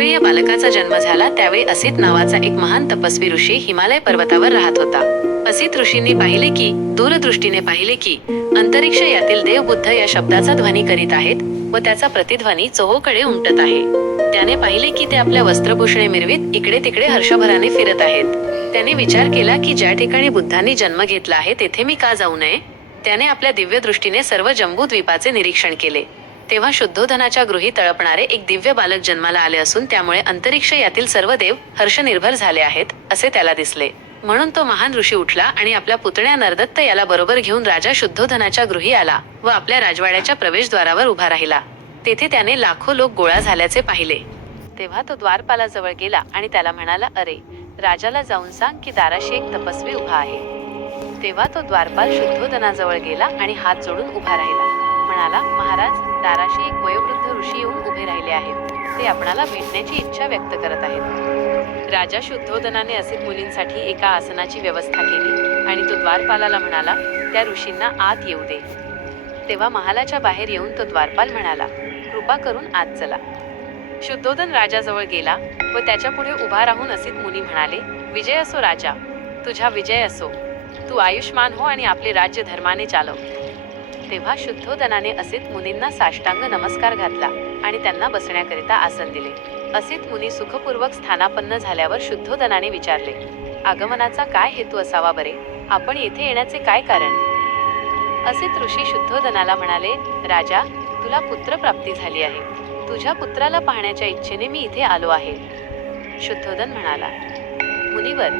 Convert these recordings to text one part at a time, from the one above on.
ज्यावेळी या बालकाचा जन्म झाला त्यावेळी असित नावाचा एक महान तपस्वी ऋषी हिमालय पर्वतावर राहत होता. असित ऋषींनी पाहिले की दूरदृष्टीने पाहिले की अंतरिक्ष यातील देव बुद्ध या शब्दाचा ध्वनी करीत आहेत व त्याचा प्रतिध्वनी चोहोकडे उमटत आहे. त्याने पाहिले की ते आपल्या वस्त्रभूषणे मिरवीत इकडे तिकडे हर्षभराने फिरत आहेत. त्याने विचार केला की ज्या ठिकाणी बुद्धांनी जन्म घेतला आहे तेथे मी का जाऊ नये. त्याने आपल्या दिव्य दृष्टीने सर्व जम्बूद्वीपाचे निरीक्षण केले. तेव्हा शुद्धोधनाच्या गृही तळपणारे एक दिव्य बालक जन्माला आले असून त्यामुळे अंतरिक्ष यातील सर्व देव हर्षनिर्भर झाले आहेत असे त्याला दिसले. म्हणून तो महान ऋषी उठला आणि आपल्या पुतण्या नरदत्त याला बरोबर घेऊन राजा शुद्धोधनाच्या गृही आला व आपल्या राजवाड्याच्या प्रवेशद्वारावर उभा राहिला. तेथे त्याने लाखो लोक गोळा झाल्याचे पाहिले. तेव्हा तो द्वारपालाजवळ गेला आणि त्याला म्हणाला, अरे राजाला जाऊन सांग की दाराशी एक तपस्वी उभा आहे. तेव्हा तो द्वारपाल शुद्धोधनाजवळ गेला आणि हात जोडून उभा राहिला. म्हणाला, महाराज, दाराशी एक वयोवृद्ध ऋषी येऊन उभे राहिले आहेत. ते आपणाला भेटण्याची इच्छा व्यक्त करत आहेत. राजा शुद्धोधनाने असित मुनींसाठी एका आसनाची व्यवस्था केली आणि तो द्वारपालाला म्हणाला, त्या ऋषींना आत येऊ दे. तेव्हा महालाच्या बाहेर येऊन तो द्वारपाल म्हणाला, कृपा करून आत चला. शुद्धोधन राजाजवळ गेला व त्याच्या पुढे उभा राहून असित मुनी म्हणाले, विजय असो राजा, तुझा विजय असो. तू आयुष्मान हो आणि आपले राज्य धर्माने चालव. तेव्हा शुद्धोधनाने असित मुनींना साष्टांग नमस्कार घातला आणि त्यांना बसण्याकरिता आसन दिले. असित मुनी सुखपूर्वक स्थानापन्न झाल्यावर शुद्धोधनाने विचारले, आगमनाचा काय हेतू असावा बरे? आपण येथे येण्याचे काय कारण? असित ऋषी शुद्धोधनाला म्हणाले, राजा, तुला पुत्रप्राप्ती झाली आहे. तुझ्या पुत्राला पाहण्याच्या इच्छेने मी इथे आलो आहे. शुद्धोधन म्हणाला, मुनिवर,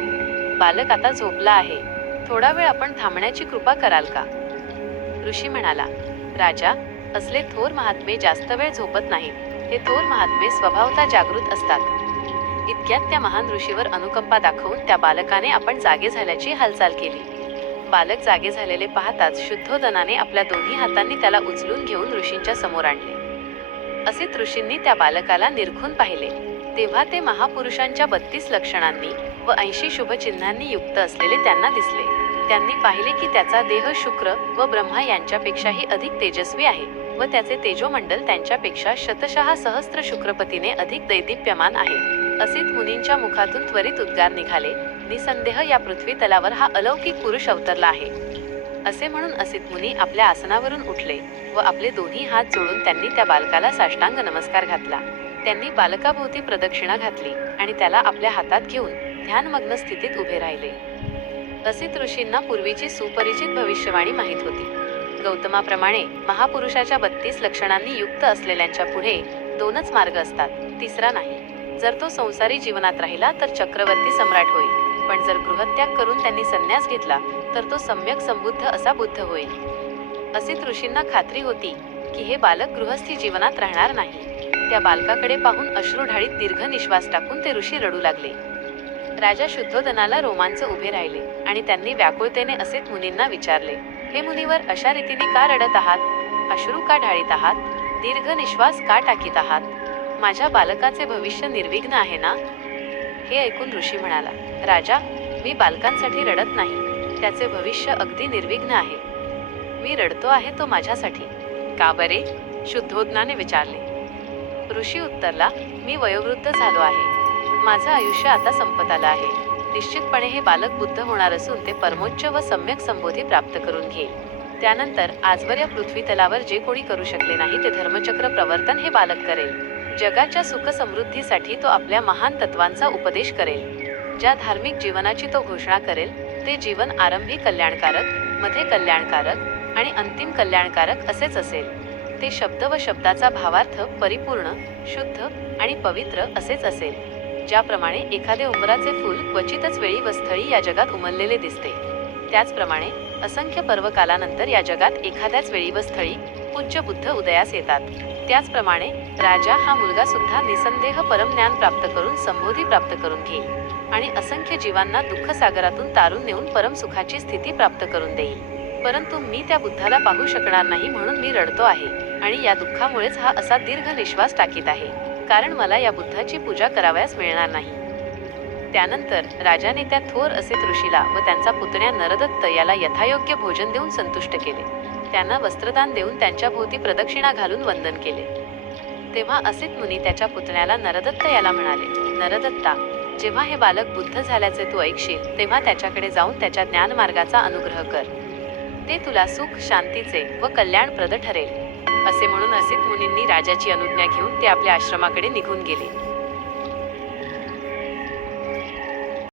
बालक आता झोपला आहे. थोडा वेळ आपण थांबण्याची कृपा कराल का? ऋषी म्हणाला, राजा, असले थोर महात्मे जास्त वेळ झोपत नाहीत. हे थोर महात्मे स्वभावतः जागृत असतात. इतक्यात त्या महान ऋषीवर अनुकंपा दाखवून त्या बालकाने आपण जागे झाल्याची हालचाल केली. बालक जागे झालेले पाहताच शुद्धोधनाने आपल्या दोन्ही हातांनी त्याला उचलून घेऊन ऋषींच्या समोर आणले. असित ऋषींनी त्या बालकाला निरखून पाहिले. तेव्हा ते महापुरुषांच्या 32 लक्षणांनी व 80 शुभचिन्हांनी युक्त असलेले त्यांना दिसले. त्यांनी पाहिले की त्याचा देह शुक्र व ब्रह्मा यांच्यापेक्षाही अधिक तेजस्वी आहे व त्याचे तेजोमंडल त्यांच्यापेक्षा शतशः सहस्त्र शुक्रपतीने अधिक दैदिप्यमान आहे. असित मुनींच्या मुखातून त्वरित उद्गार निघाले, निसंदेह या पृथ्वी तलावर हा अलौकिक पुरुष अवतरला आहे. असे म्हणून असित मुनी आपल्या आसनावरून उठले व आपले दोन्ही हात जोडून त्यांनी त्या बालकाला साष्टांग नमस्कार घातला. त्यांनी बालकाभोवती प्रदक्षिणा घातली आणि त्याला आपल्या हातात घेऊन ध्यानमग्न स्थितीत उभे राहिले. असित ऋषींना पूर्वीची सुपरिचित भविष्यवाणी माहीत होती. गौतमाप्रमाणे महापुरुषाच्या 32 लक्षणांनी युक्त असलेल्यांच्या पुढे 2च मार्ग असतात, तिसरा नाही. जर तो संसारी जीवनात राहिला तर चक्रवर्ती सम्राट होईल, पण जर गृहत्याग करून त्यांनी संन्यास घेतला तर तो सम्यक संबुद्ध असा बुद्ध होईल. असित ऋषींना खात्री होती की हे बालक गृहस्थी जीवनात राहणार नाही. त्या बालकाकडे पाहून अश्रू ढाळीत दीर्घ निश्वास टाकून ते ऋषी रडू लागले. राजा शुद्धोधनाला रोमांच उभे राहिले आणि त्यांनी व्याकुळतेने असित मुनींना विचारले, हे मुनिवर, अशा रीतीने का रडत आहात? अश्रू का ढाळीत आहात? दीर्घ निश्वास का टाकीत आहात? माझ्या बालकाचे भविष्य निर्विघ्न आहे ना? हे ऐकून ऋषी म्हणाला, राजा, मी बालकांसाठी रडत नाही. त्याचे भविष्य अगदी निर्विघ्न आहे. मी रडतो आहे तो माझ्यासाठी. का बरे? शुद्धोधनाने विचारले. ऋषी उत्तरला, मी वयोवृद्ध झालो आहे. माझं आयुष्य आता संपत आलं आहे. निश्चितपणे हे बालक बुद्ध होणार असून ते परमोच्च व सम्यक संबोधी प्राप्त करून घेईल. त्यानंतर आजवर या पृथ्वी तलावर जे कोणी करू शकले नाही ते धर्मचक्र प्रवर्तन हे बालक करेल. जगाच्या सुख समृद्धीसाठी तो आपल्या महान तत्वांचा उपदेश करेल. ज्या धार्मिक जीवनाची तो घोषणा करेल ते जीवन आरंभी कल्याणकारक, मध्ये कल्याणकारक आणि अंतिम कल्याणकारक असेच असेल. ते शब्द व शब्दाचा भावार्थ परिपूर्ण, शुद्ध आणि पवित्र असेच असेल. ज्याप्रमाणे एखादे उंबराचे फूल क्वचितच वेळी व स्थळी या जगात उमललेले दिसते, त्याचप्रमाणे असंख्य पर्वकालानंतर या जगात एखाद्याच वेळी व स्थळी पूज्य बुद्ध उदयास येतात. त्याचप्रमाणे राजा हा मुलगा सुद्धा निसंदेह परमज्ञान प्राप्त करून संबोधी प्राप्त करून घेईल आणि असंख्य जीवांना दुःख सागरातून तारून नेऊन परमसुखाची स्थिती प्राप्त करून देईल. परंतु मी त्या बुद्धाला पाहू शकणार नाही म्हणून मी रडतो आहे आणि या दुःखामुळेच हा असा दीर्घ निश्वास टाकीत आहे, कारण मला या बुद्धाची पूजा करावयास मिळणार नाही. त्यानंतर राजाने त्या थोर असित ऋषीला व त्यांचा पुतण्या नरदत्त याला यथायोग्य भोजन देऊन संतुष्ट केले. त्यांना वस्त्रदान देऊन त्यांच्या भोवती प्रदक्षिणा घालून वंदन केले. तेव्हा असित मुनी त्याच्या पुतण्याला नरदत्त याला म्हणाले, नरदत्ता, जेव्हा हे बालक बुद्ध झाल्याचे तू ऐकशील तेव्हा त्याच्याकडे जाऊन त्याच्या ज्ञानमार्गाचा अनुग्रह कर. ते तुला सुख, शांतीचे व कल्याणप्रद ठरेल. असे म्हणून असित मुनींनी राजाची अनुज्ञा घेऊन ते आपल्या आश्रमाकडे निघून गेले.